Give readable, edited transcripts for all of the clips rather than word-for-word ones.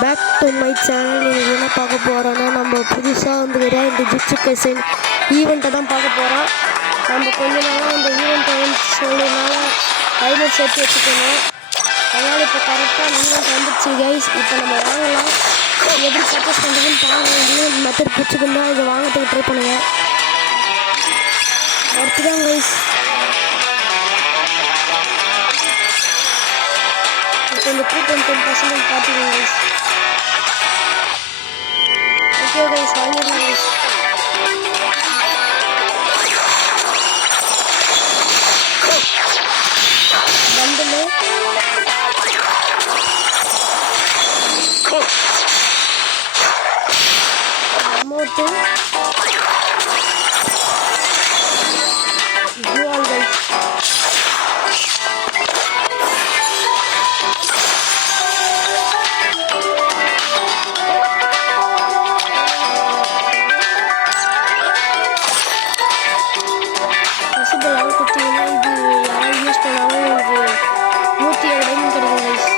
Back to my channel. நீங்கள் என்ன பார்க்க போகிறோன்னா, நம்ம புதுசாக வந்துக்கிற இந்த ஜிட்ஸு கைசன் ஈவெண்ட்டை தான் பார்க்க போகிறோம். நம்ம கொஞ்ச நாளாக இந்த ஈவெண்ட்டை சொல்லினால டைமண்ட் சேர்த்து வச்சுக்கணும். அதனால் இப்போ கரெக்டாக ஈவெண்ட் வந்துடுச்சு கைஸ். இப்போ நம்ம வாங்கலாம். எப்படி பர்ச்சேஸ் பண்ணுறதுன்னு பாருங்கள். ஈவெண்ட் மெத்தட் பிடிச்சிருந்தா இதை வாங்கிறதுக்கு ட்ரை பண்ணுங்கள். ஒர்த்து தான் கைஸ். இப்போ இந்த கூப்பன் 10% பார்த்துக்கோங்க கைஸ். ஓகே கைஸ், வாங்கிடலாம் கைஸ். பண்டில் அமௌண்ட்டு ஜுவால் கைஸ். விசிபிளாக கொடுத்தீங்கன்னா இது யாராவது யூஸ் பண்ணாலும் உங்களுக்கு 107 டைமண்ட் கிடைக்கும் கைஸ்.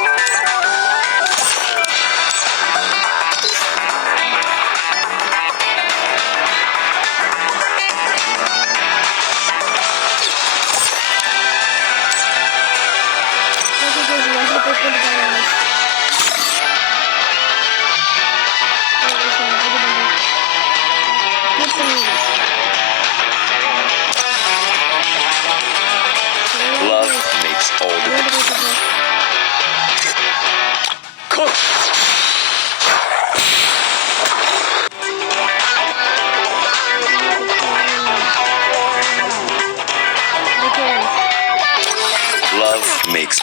ஓகே கைஸ், வந்து போய் போட்டு பாருங்க guys. Love makes all the difference. Love makes.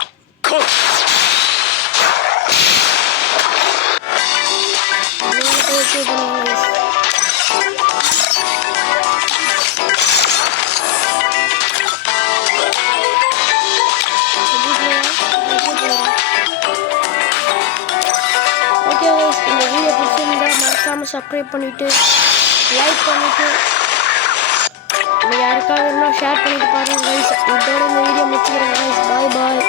Okay guys, இந்த வீடியோ பிடிச்சிருந்தா மறக்காமல் சப்ஸ்கிரைப் பண்ணிவிட்டு லைக் பண்ணிவிட்டு யாருக்காக இருந்தால் ஷேர் பண்ணிட்டு பாருங்கள் கைஸ். இதோட இந்த வீடியோ முடிச்சுக்கிறேன் கைஸ். பாய் பாய்.